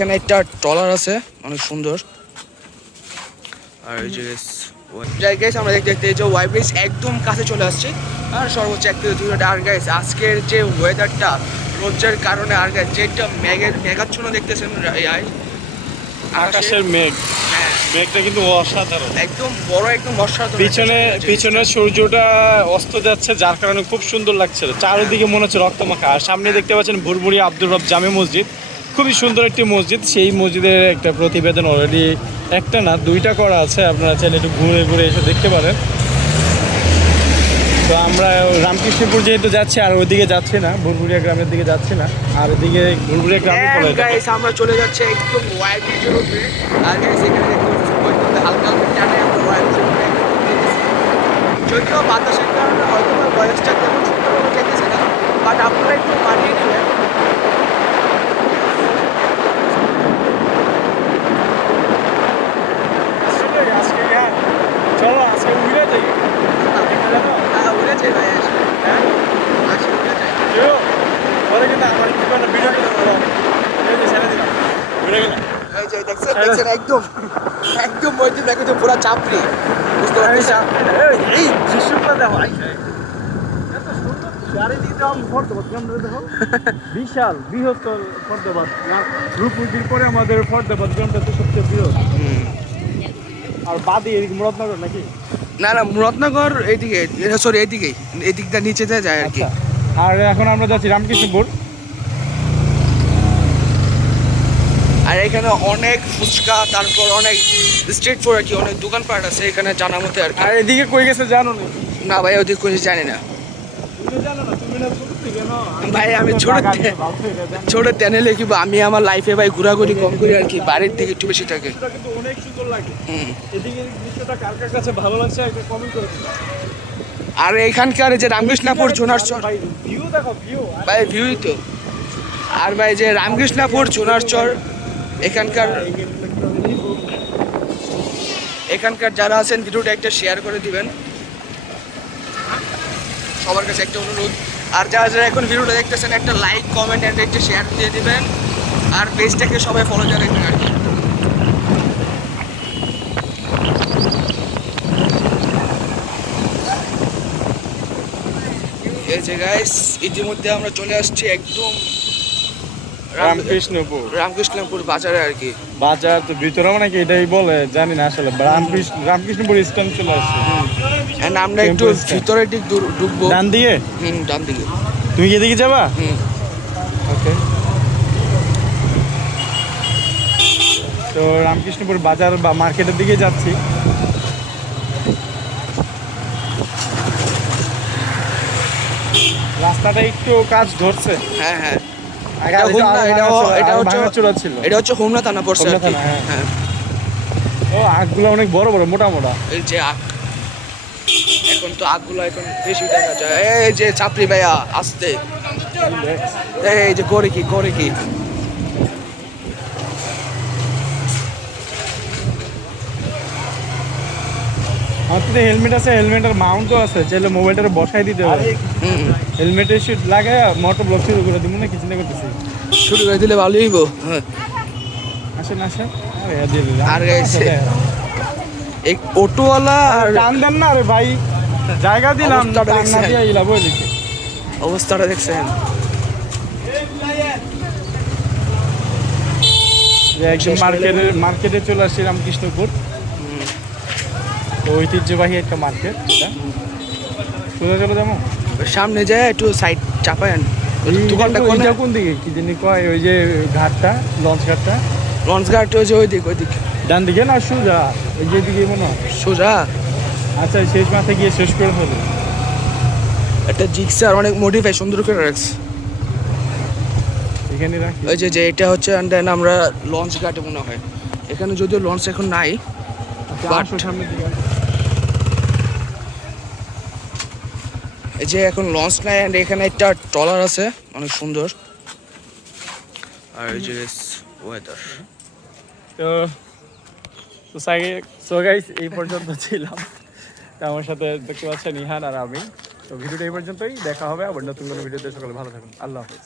এখানে একটা ট্রলার আছে অনেক সুন্দর। আর এই যে গাইস আমরা দেখতে দেখতে এই যে ওয়াই ব্রিজ একদম কাছে চলে আসছে। আর সর্বোচ্চ এক থেকে ঘণ্টা আর গাইস আজকের যে ওয়েদারটা রোদের কারণে আর গাইস যেটা মেঘের মেঘাচ্ছন্ন দেখতেছেন আকাশের মেঘ। হ্যাঁ, মেঘটা কিন্তু অসাধারণ। একদম বড় একদম অসাধারণ পিছনে পিছনে সূর্যটা অস্ত যাচ্ছে যার কারণে খুব সুন্দর লাগছে। চারিদিকে মনে হচ্ছে রক্তমাখা। আর সামনে দেখতে পাচ্ছেন ভুরভুরি আব্দুর রব জামে মসজিদ। খুবই সুন্দর একটি মসজিদ। সেই মসজিদের একটা প্রতিবেদন অলরেডি একটা না দুইটা করা আছে। আপনারা চাইলে একটু ঘুরে ঘুরে এসে দেখতে পারেন। তো আমরা রামকৃষ্ণপুর যেহেতু যাচ্ছি আর ওইদিকে যাচ্ছি না ভুরভুরিয়া গ্রামের দিকে যাচ্ছি না। আর ওইদিকে ভুরভুরিয়া গ্রামে পড়ে আমরা চলে যাচ্ছে একদম উপরে আর গাইস এখানে হালকা হালকা টানে আমরা। যদিও বাতাসের কারণে হয়তো বা ভয়েসটা তেমন সুন্দরভাবে যেতেছে না বাট আপনারা একটু মানিয়ে নেবেন আজকে চলো আজকে উড়ে যাই হ্যাঁ, উড়েছে ভাই আসলে হ্যাঁ আসি উড়ে যায় পরে কিন্তু আমার জীবনে ভিডিও করে ছেড়ে দিলাম ঘুরে গেলাম এই দেখছেন দেখছেন একদম একদম একদম পুরো চাপড়ি। বুঝতে এই দৃশ্যটা দেখো দেখো? বিশাল বৃহত্তর ফর্দবাদ পরে আমাদের ফর্দবাদ গ্রামটা তো সবচেয়ে বৃহৎ আর বাদে এদিকে মুরাদনগর নাকি? না না মুরাদনগর এইদিকে সরি এইদিকেই এদিকটা নিচেতে যায় আর কি। আচ্ছা। আর এখন আমরা যাচ্ছি রামকৃষ্ণপুর। আর এখানে অনেক ফুচকা তারপর অনেক স্ট্রিট ফুড আর কি অনেক দোকানপাট আছে এখানে জানা মতো আর আর এদিকে কই গেছে জানো না না ভাই ওদিক কিছু জানি না। তুমি জানো না তুমি না ছোট থেকে না? ভাই আমি ছোট ছোট চ্যানেলে কি আমি আমার লাইফে ভাই ঘোরাঘুরি কম করি আর কি বাড়ির থেকে একটু বেশি থাকে। অনেক সুন্দর লাগে। এদিকে দৃশ্যটা কার কার কাছে ভালো লাগছে একটা কমেন্ট করে আর এখানকার যে রামকৃষ্ণাপুর জোনার চর ভাই ভিউ দেখো ভিউ ভাই ভিউই তো। আর ভাই যে রামকৃষ্ণাপুর জোনার চর এখানকার এখানকার যারা আছেন, ভিডিওটা একটা শেয়ার করে দিবেন। সবার কাছে একটা অনুরোধ। আর যারা যারা এখন ভিডিওটা দেখতেছেন, একটা লাইক কমেন্ট অ্যান্ড একটা শেয়ার দিয়ে দিবেন। আর পেজটাকে সবাই ফলো করে আর কি। এই যে গাইস ইতিমধ্যে আমরা চলে আসছি একদম রামকৃষ্ণপুর। রামকৃষ্ণপুর বাজারে আর কি। বাজার তো ভিতরে নাকি এটাই বলে জানি না আসলে রামকৃষ্ণ রামকৃষ্ণপুর স্ট্যান্ড চলে আসছে। And আমরা একটু দিক দূর- ঢুকবো। ডান হুম ডান দিকে। তুমি এদিকে যাবা? হুম। ওকে তো রামকৃষ্ণপুর বাজার বা মার্কেটের দিকে যাচ্ছি। রাস্তাটা একটু কাজ ধরছে। হ্যাঁ হ্যাঁ। এটা হচ্ছে হোমনা থানা পড়ছে হ্যাঁ। হ্যাঁ। ও আগগুলো অনেক বড় বড় মোটা মোটা। এই যে আখ এখন তো আগগুলো এখন বেশি দেখা যায় এই যে চাপড়ি ভাইয়া আসতে। এই যে করে কি করে কি আমার তো হেলমেট আছে হেলমেটের মাউন্টও আছে চাইলে মোবাইলটা বসাই দিতে হবে। হেলমেটের শুট লাগায় মোটর ব্লক শুরু করে দিব না কিছু না করতেছি? শুরু করে দিলে ভালোই হইব। হ্যাঁ। আসেন আসেন। আরে। আর গাইছে। এই অটোওয়ালা আর টান দেন না রে ভাই। জায়গা দিলাম টান না দেখছেন? দিয়ে ইলা অবস্থাটা দেখছেন। একদম মার্কেটে মার্কেটে চলে আসছি রামকৃষ্ণপুর তো ঐতিহ্যবাহী একটা মার্কেট এটা। সোজা চলে যাব সামনে যায় একটু সাইড চাপায় দোকানটা এইটা- কোন দিকে? কি জানি কয় ওই যে ঘাটটা লঞ্চ ঘাটটা? লঞ্চ ঘাট ওই যে ওই দিক ওই দিক ডান দিকে না সোজা? ওই যে দিকে মনে সোজা। আচ্ছা শেষ মাথা গিয়ে শেষ করে ফেলো। একটা জিক্সার অনেক মডিফাই সুন্দর করে রাখছে। এখানে রাখি। ওই যে যে এটা হচ্ছে আমরা লঞ্চ ঘাটে মনে হয়। এখানে যদিও লঞ্চ এখন নাই এই যে এখন লঞ্চ নাই অ্যান্ড এখানে একটা ট্রলার আছে অনেক সুন্দর। আর এই যে ওয়েদার তো সো গাইস এই পর্যন্ত ছিলাম। আমার সাথে দেখতে পাচ্ছেন ইহান আর আমি। তো ভিডিওটা এই পর্যন্তই। দেখা হবে আবার নতুন কোনো ভিডিওতে। সকলে ভালো থাকুন। আল্লাহ হাফেজ।